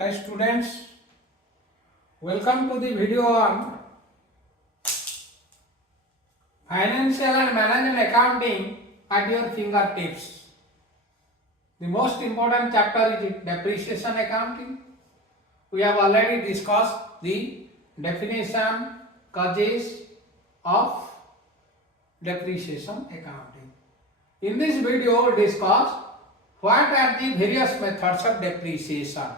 Hi students, welcome to the video on financial and management accounting at your fingertips. The most important chapter is depreciation accounting. We have already discussed the definition, causes of depreciation accounting. In this video, we will discuss what are the various methods of depreciation.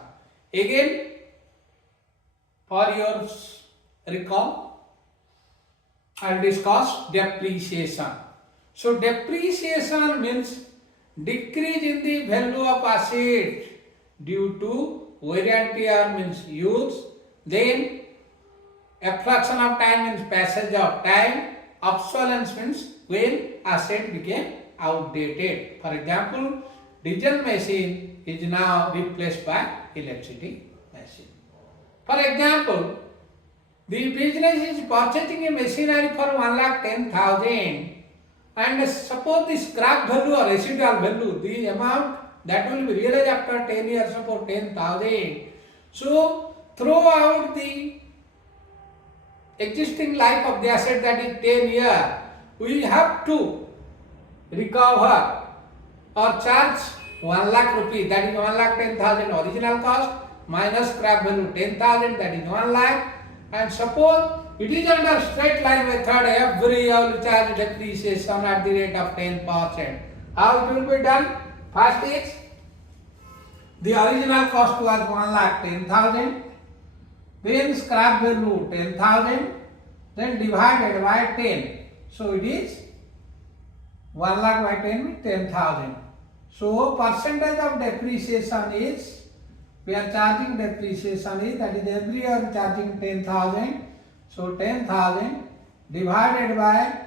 Again, for your recall, I will discuss depreciation. So, depreciation means decrease in the value of asset due to wear and tear means use. Then, effluxion of time means passage of time. Obsolescence means when asset became outdated. For example, diesel machine is now replaced by electricity machine. For example, the business is purchasing a machinery for 1,10,000 and suppose the scrap value or residual value, the amount that will be realized after 10 years suppose 10,000. So, throughout the existing life of the asset, that is 10 years, we have to recover or charge 1 lakh rupees, that is 1,10,000 original cost minus scrap value 10,000, that is 1 lakh. And suppose it is under straight line method, every year will charge depreciation at the rate of 10%. How it will be done? First is the original cost was 1,10,000, then scrap value 10,000, then divided by 10. So it is 1 lakh by 10 10,000. So percentage of depreciation is, we are charging depreciation is, that is every year charging 10,000. So 10,000 divided by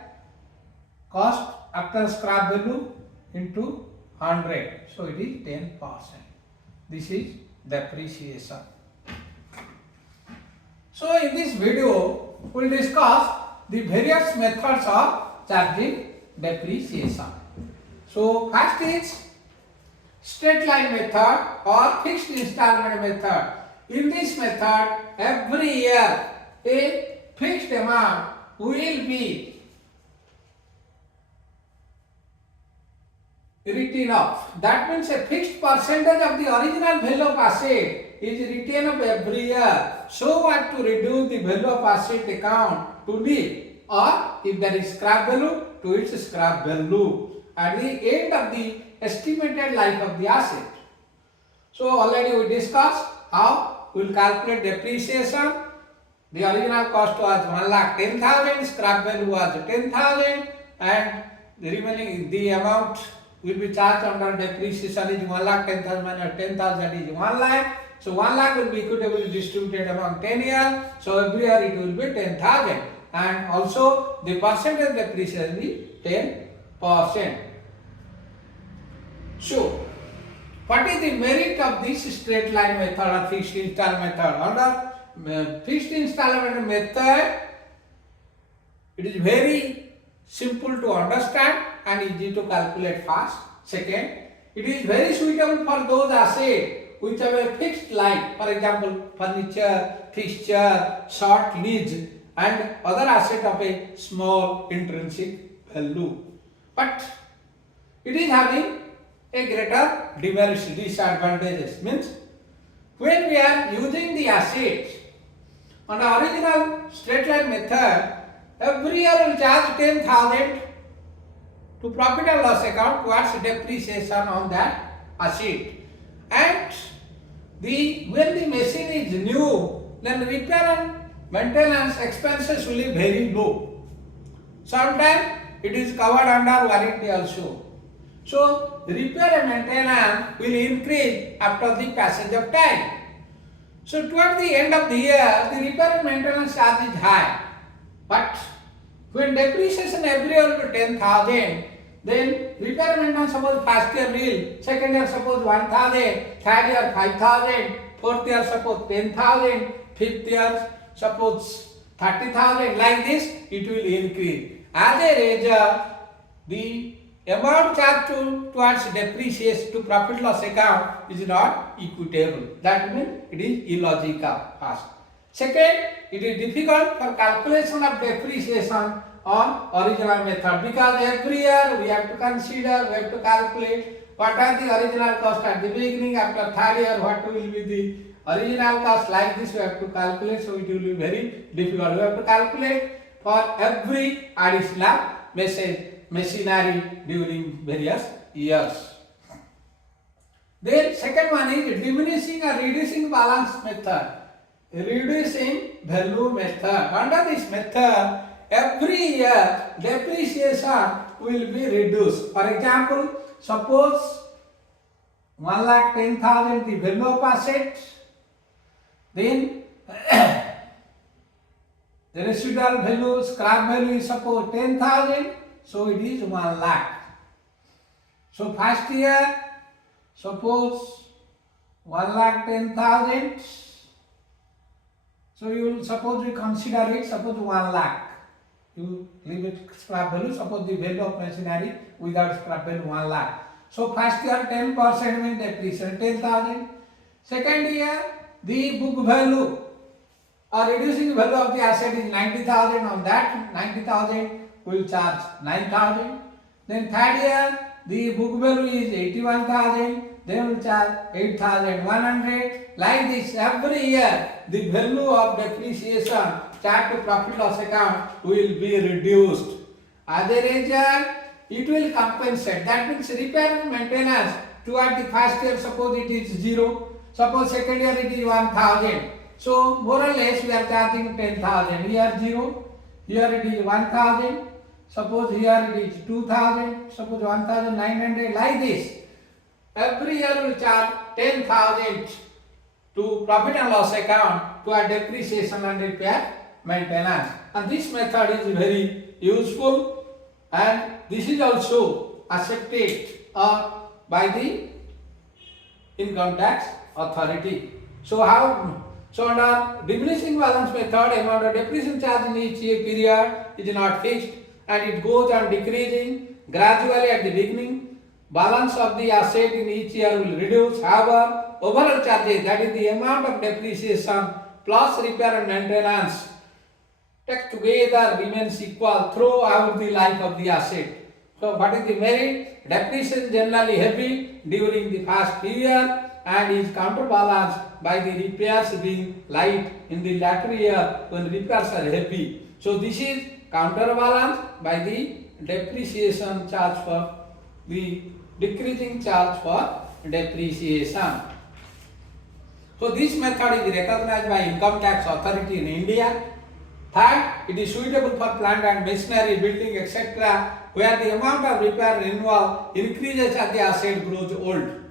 cost after scrap value into 100. So it is 10%. This is depreciation. So in this video, we will discuss the various methods of charging depreciation. So first is straight line method or fixed installment method. In this method, every year a fixed amount will be written off. That means a fixed percentage of the original value of asset is written off every year, so as to reduce the value of asset account to nil, or if there is scrap value, to its scrap value at the end of the estimated life of the asset. So already we discussed how we will calculate depreciation. The original cost was 1,10,000, scrap value was 10,000, and the remaining the amount will be charged under depreciation is 1,10,000 minus 10,000, that is 1 lakh. So 1 lakh will be equitably distributed among 10 years. So every year it will be 10,000, and also the percentage depreciation is 10%. So, what is the merit of this straight line method or fixed installment method? Under fixed installment method, it is very simple to understand and easy to calculate fast. Second, it is very suitable for those assets which have a fixed life, for example, furniture, fixture, short lease, and other assets of a small intrinsic value. But it is having a greater disadvantages. Means when we are using the assets on the original straight line method, every year will charge 10,000 to profit and loss account towards depreciation on that asset. And when the machine is new, then repair and maintenance expenses will be very low. Sometimes it is covered under warranty also. So, repair and maintenance will increase after the passage of time. So, towards the end of the year, the repair and maintenance charge is high. But when depreciation every year will be 10,000, then repair and maintenance suppose first year nil, second year suppose 1,000, third year 5,000, fourth year suppose 10,000, fifth year suppose 30,000. Like this, it will increase. As a result, the amount charged towards depreciation to profit loss account is not equitable. That means it is illogical. First. Second, it is difficult for calculation of depreciation on original method because every year we have to consider, we have to calculate what are the original cost at the beginning, after third year what will be the original cost. Like this we have to calculate, so it will be very difficult. We have to calculate for every additional machinery during various years. Then second one is diminishing or reducing balance method. Reducing value method. Under this method, every year depreciation will be reduced. For example, suppose 1,10,000 the value of asset, then the residual value, scrap value is suppose 10,000, so it is 1 lakh. So first year, suppose 1,10,000. So you will suppose we consider it, suppose 1 lakh. You leave it scrap value, suppose the value of machinery without scrap value 1 lakh. So first year 10% means depreciation 10,000. Second year the book value or reducing value of the asset is 90,000. On that 90,000 we will charge 9,000. Then third year the book value is 81,000. Then we will charge 8,100. Like this, every year the value of depreciation charged to profit loss account will be reduced. As a result, it will compensate. That means repair and maintenance toward the first year, suppose it is 0. Suppose second year it is 1,000. So more or less we are charging 10,000. Here 0. Here it is 1,000. Suppose here it is 2,000. Suppose 1,900. Like this. Every year we will charge 10,000 to profit and loss account to our depreciation and repair maintenance. And this method is very useful, and this is also accepted by the income tax authority. So under diminishing balance method, amount of depreciation charge in each year period is not fixed and it goes on decreasing gradually at the beginning. Balance of the asset in each year will reduce. However, overall charges, that is the amount of depreciation plus repair and maintenance, take together remains equal throughout the life of the asset. So what is the merit? Depreciation generally heavy during the first year and is counterbalanced by the repairs being light in the latter year when repairs are heavy. So this is counterbalanced by the depreciation charge for the decreasing charge for depreciation. So this method is recognized by income tax authority in India. Third, it is suitable for plant and machinery, building, etc., where the amount of repair renewal increases as the asset grows old.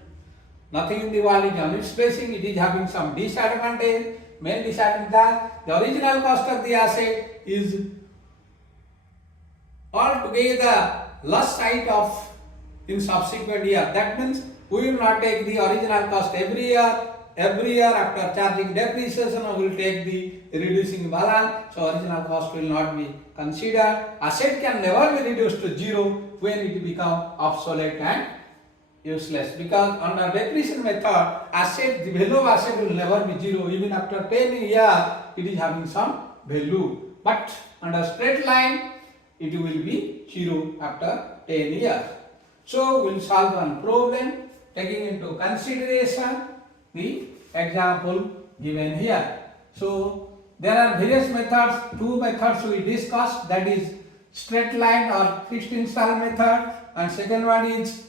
Nothing in the world is on its facing. It is having some disadvantage. Main disadvantage that the original cost of the asset is altogether lost sight of in subsequent year. That means we will not take the original cost every year. Every year after charging depreciation, we will take the reducing balance. So original cost will not be considered. Asset can never be reduced to 0 when it becomes obsolete and useless. Because under depreciation method, the value of asset will never be 0. Even after 10 years, it is having some value. But under straight line, it will be 0 after 10 years. So we will solve one problem taking into consideration the example given here. So there are various methods. Two methods we discussed, that is straight line or fixed installment method, and second one is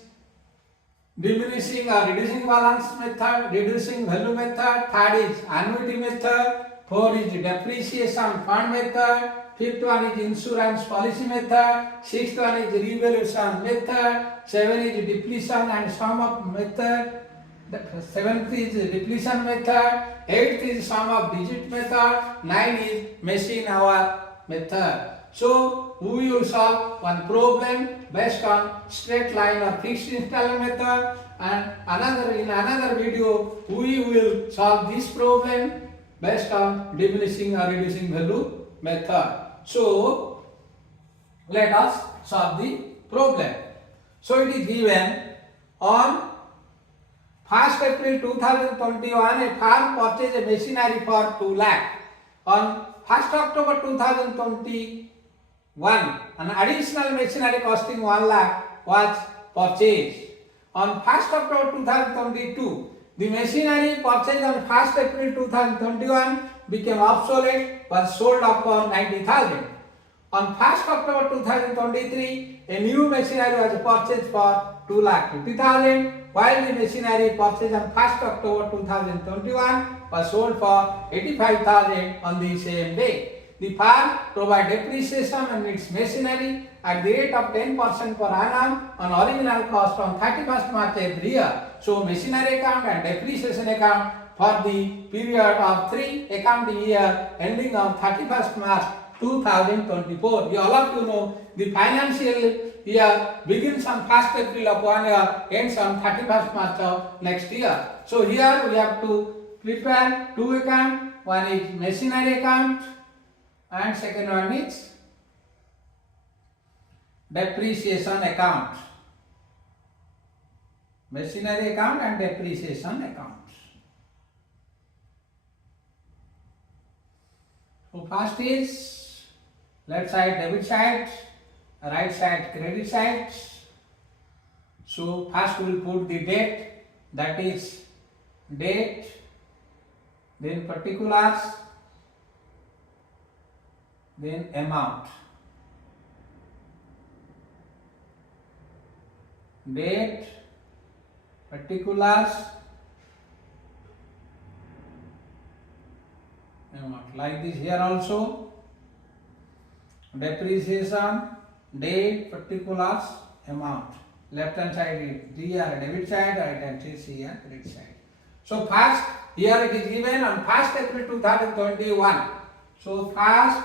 diminishing or reducing balance method, reducing value method. Third is annuity method. Fourth is depreciation fund method. Fifth one is insurance policy method. Sixth one is revaluation method. Seven is depletion and sum up method. Seventh is depletion method. Eighth is sum of digit method. Nine is machine hour method. So we will solve one problem based on straight line or fixed installment method, and in another video we will solve this problem based on diminishing or reducing value method. So let us solve the problem. So it is given on 1st April 2021 a firm purchased a machinery for 2 lakh. On 1st October 2021 an additional machinery costing 1 lakh was purchased. On 1st October 2022 the machinery purchased on 1st April 2021 became obsolete, was sold off for 90,000. On 1st October 2023, a new machinery was purchased for 2,50,000, while the machinery purchased on 1st October 2021 was sold for 85,000 on the same day. The firm provides depreciation on its machinery at the rate of 10% per annum on original cost on 31st March every year. So, machinery account and depreciation account for the period of 3 accounting year ending on 31st March 2024. All of you know the financial year begins on 1st April of one year, ends on 31st March of next year. So, here we have to prepare two accounts. One is machinery account and second one is depreciation account. Machinery account and depreciation account. So first is left side debit side, right side credit side. So first we will put the date, that is date, then particulars, then amount. Date, particulars, amount. Like this here also. Depreciation, date, particulars, amount. Left hand side is DR debit side, right hand side is CR credit side. So first here it is given on 1st April 2021. So 1st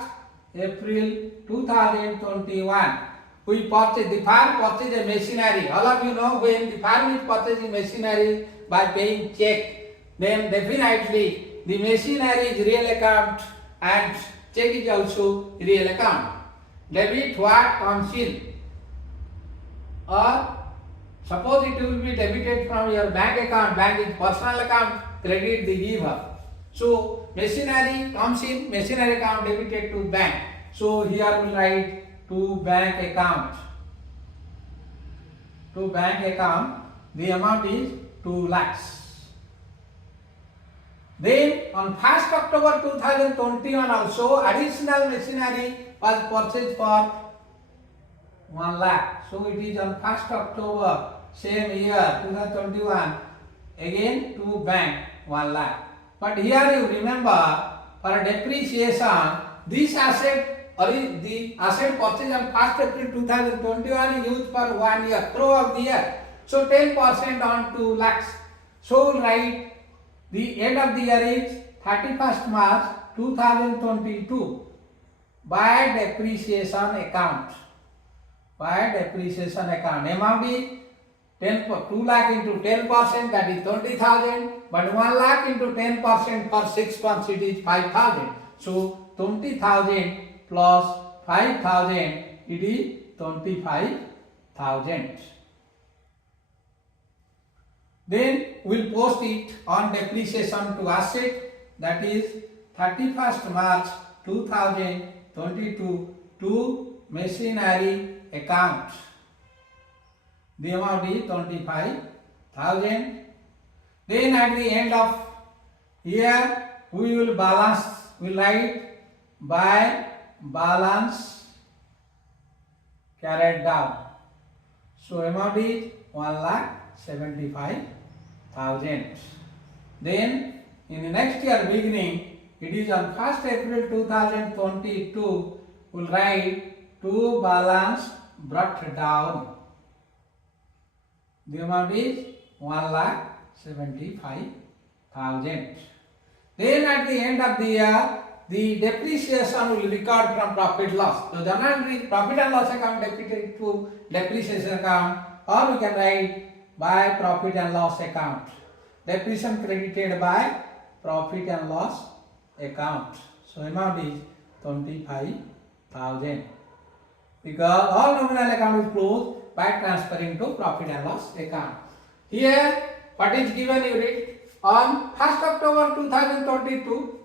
April 2021 we purchased, the firm purchased a machinery. All of you know when the firm is purchasing machinery by paying check, then definitely the machinery is real account and check is also real account. Debit what comes in, or suppose it will be debited from your bank account, bank is personal account, credit the giver. So machinery comes in, machinery account debited to bank. So here we will write to bank account. To bank account, the amount is 2 lakhs. Then on 1st October 2021 also additional machinery was purchased for 1 lakh. So it is on 1st October same year 2021 again to bank 1 lakh. But here you remember for depreciation this asset or the asset purchased on 1st April 2021 is used for 1 year throughout the year. So 10% on 2 lakhs. So write the end of the year is 31st March 2022 by depreciation account. By depreciation account. Amount is 2 lakh into 10%, that is 20,000, but 1 lakh into 10% for 6 months it is 5,000. So 20,000 plus 5,000 it is 25,000. Then we will post it on depreciation to asset, that is 31st March 2022 to machinery account. The amount is 25,000. Then at the end of year we will balance, we will write by balance carried down. So amount is 1,75,000. Then in the next year beginning, it is on 1st April 2022, we will write to balance brought down. The amount is 1,75,000. Then at the end of the year, the depreciation will record from profit loss. So generally profit and loss account debited to depreciation account, or we can write by profit and loss account. Depreciation credited by profit and loss account. So amount is 25,000. Because all nominal account is closed, by transferring to profit and loss account. Here, what is given you read? On 1st October 2022,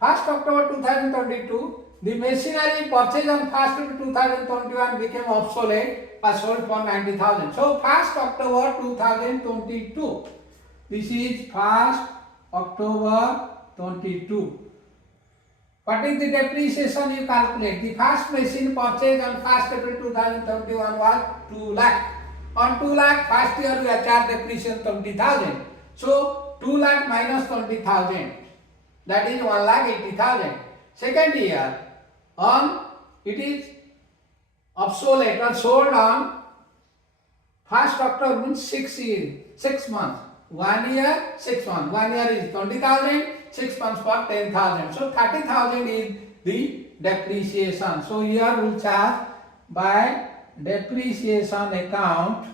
1st October 2022, the machinery purchased on 1st 2021 became obsolete or sold for 90,000. So 1st October 2022. This is 1st October 22. What is the depreciation you calculate? The first machine purchased on 1st April 2021 was 2 lakh. On 2 lakh, first year we have charged depreciation 20,000. So 2 lakh minus 20,000, that is 1 lakh 80,000. Second year, on it is obsolete or sold on 1st October means 6 months. 1 year, 6 months. 1 year is 20,000, 6 months for 10,000. So 30,000 is the depreciation. So here we will charge by depreciation account,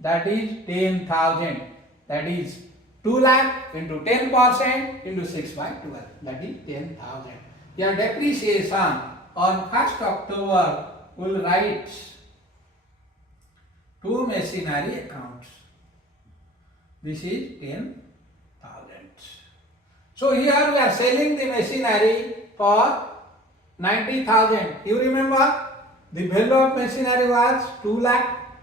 that is 10,000. That is 2 lakh into 10% into 6 by 12. That is 10,000. Here depreciation on 1st October we will write two machinery accounts. This is 10,000. So here we are selling the machinery for 90,000. You remember the value of machinery was 2 lakh.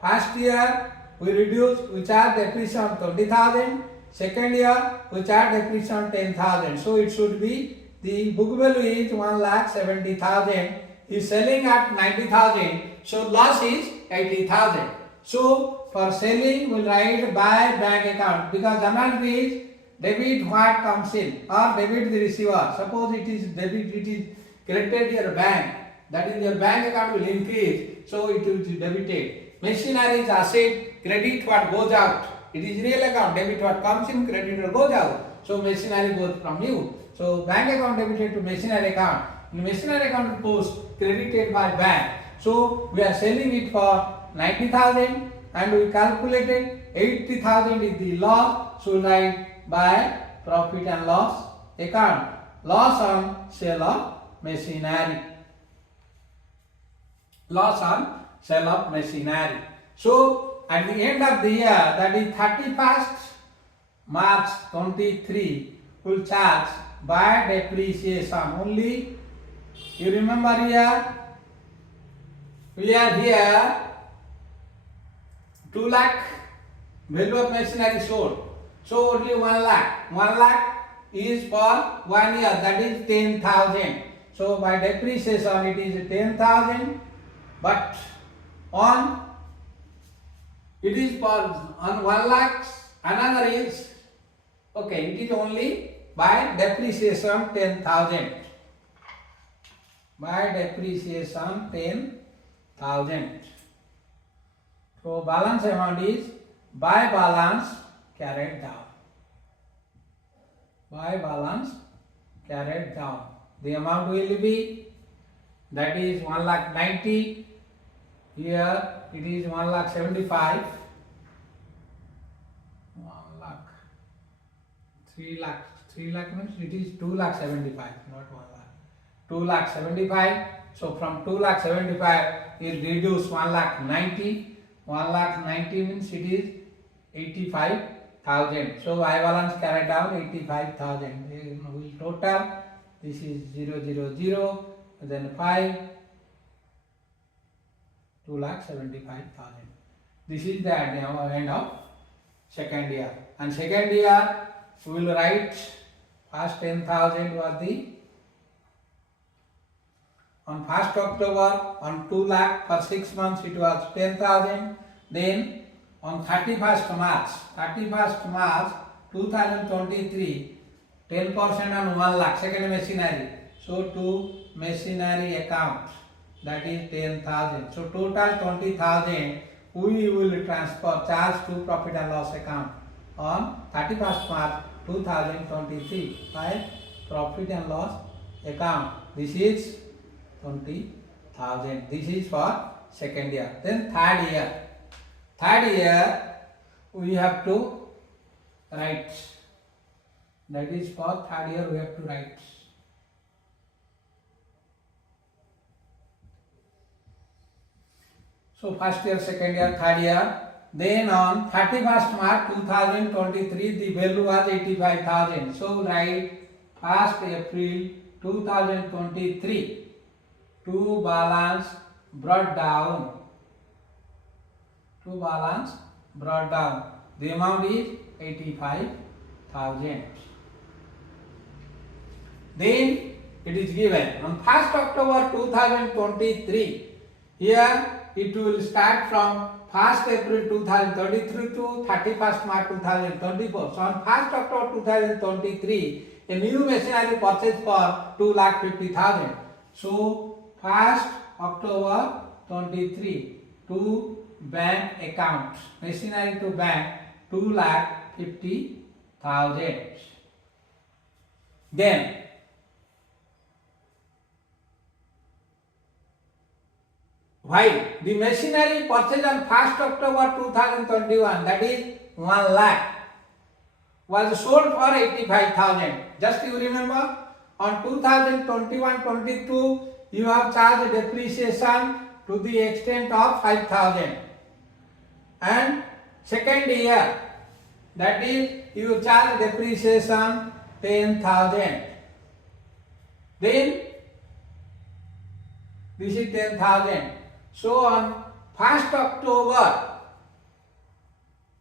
First year we charge depreciation 20,000. Second year we charge depreciation 10,000. So it should be the book value is 1,70,000. He is selling at 90,000. So loss is 80,000. So for selling we will write by bank account, because general is debit what comes in or debit the receiver. Suppose it is debit, it is credited your bank, that is your bank account will increase, so it will be debited. Machinery is asset, credit what goes out. It is real account, debit what comes in, credit what goes out. So machinery goes from you. So bank account debited to machinery account. In machinery account post credited by bank. So we are selling it for 90,000 and we calculated 80,000 is the loss. So write by profit and loss account. Loss on sale of machinery. Loss on sale of machinery. So at the end of the year, that is 31st March 23, we will charge by depreciation only. You remember here, we are here 2 lakh value of machinery sold. So only 1 lakh. 1 lakh is for 1 year, that is 10,000. So by depreciation it is 10,000, but on it is for on 1 lakh, another is okay, it is only by depreciation 10,000. By depreciation 10,000. So balance amount is by balance carried down. By balance carried down. The amount will be, that is 1,90,000. Here it is 1,75,000. 1 lakh. 3 lakh. 3 lakh means it is 2,75,000, not 1 lakh. 2,75,000. So from 2,75,000 is reduced 1,90,000. 1,90,000 means it is 85,000. So I balance carried down 85,000. We will total. This is 000, then 5. 2,75,000. This is the end of second year. And second year we will write first 10,000 was the on 1st October on 2 lakh for 6 months it was 10,000. Then on 31st March 2023, 10% on 1 lakh, second machinery. So to machinery account, that is 10,000. So total 20,000 we will transfer charge to profit and loss account on 31st March 2023 by profit and loss account. This is 20,000. This is for second year. Then third year. Third year we have to write. That is for third year we have to write. So So first year, second year, third year. Then on 31st March 2023, the value was 85,000. So write 1st April 2023 to balance brought down. The amount is 85,000. Then it is given on 1st October 2023. Here it will start from 1st April 2023 to 31st March 2024. So on 1st October 2023, a new machinery purchased for 2,50,000. So 1st October 23 to bank account, machinery to bank 2,50,000. Then while the machinery purchased on 1st October 2021, that is 1 lakh, was sold for 85,000. Just you remember, on 2021-22, you have charged depreciation to the extent of 5,000. And second year, that is you charge depreciation 10,000. Then this is 10,000. So on 1st October,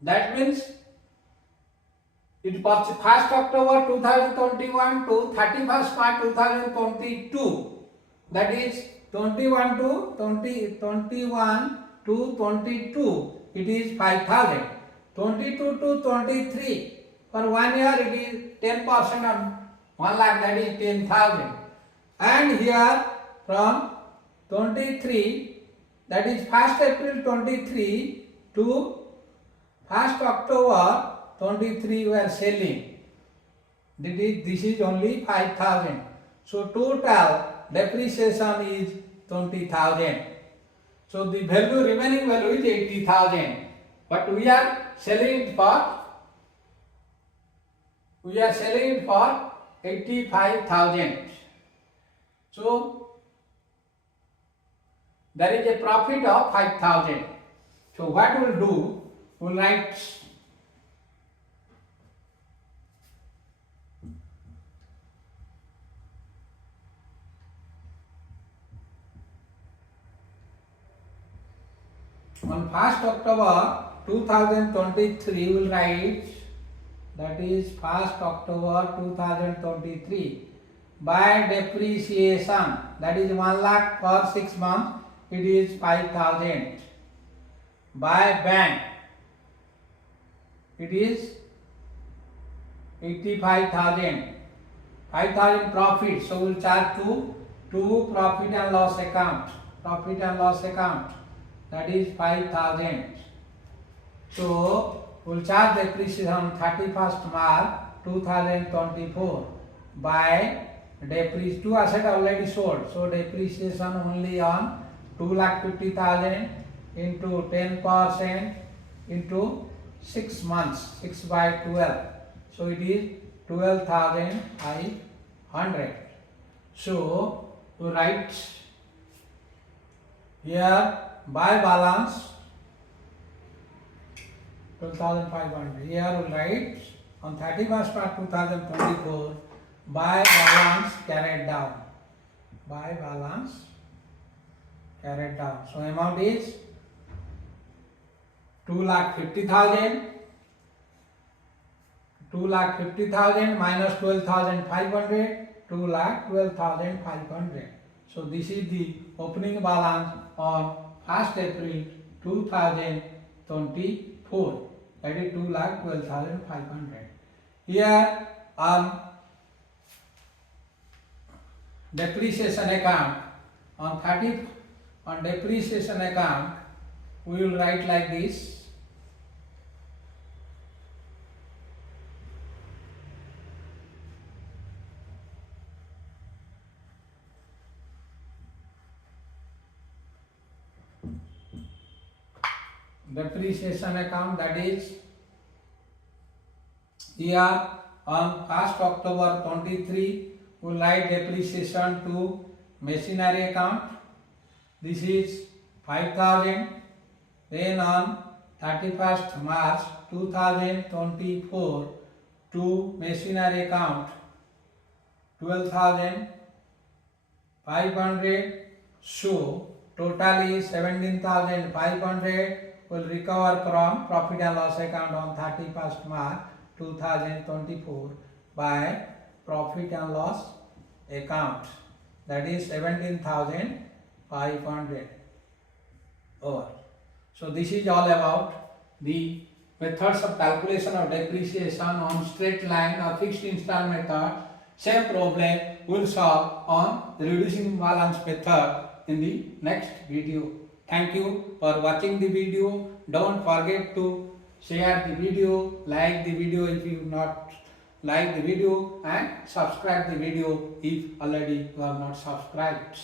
that means it purchased 1st October 2021 to 31st March 2022. That is 21 to 22. It is 5,000. 22 to 23. For 1 year it is 10% on 1 lakh, that is 10,000. And here from 23, that is 1st April 23 to 1st October 23 we are selling. This is only 5,000. So total depreciation is 20,000. So the remaining value is 80,000. But we are selling it for 85,000. So there is a profit of 5,000. So what we'll do, we'll write on 1st October 2023, we'll write, that is 1st October 2023, by depreciation, that is 1 lakh for 6 months, it is 5,000. By bank, it is 85,000. 5,000 profit, so we'll charge to profit and loss account. That is 5,000. So we'll charge depreciation on 31st March 2024 by depreciation. 2 assets already sold, so depreciation only on 2,50,000 into 10% into 6 months, 6 by 12. So it is 12,500. So we write here by balance 12,500. Here we write on 31st March 2024 by balance carried down. So amount is 2,50,000. 2,50,000 minus 12,500. 2,12,500. So this is the opening balance on 1st April 2024. That is 2,12,500. Here on depreciation account, on depreciation account, we will write like this. Depreciation account, that is here on 1st October 23, we will write depreciation to machinery account. This is 5,000. Then on 31st March 2024 to machinery account 12,500. So total is 17,500 will recover from profit and loss account on 31st March 2024 by profit and loss account, that is 17,500 over. So this is all about the methods of calculation of depreciation on straight line or fixed installment method. Same problem we'll solve on the reducing balance method in the next video. Thank you for watching the video. Don't forget to share the video, like the video if you not like the video, and subscribe the video if already you have not subscribed.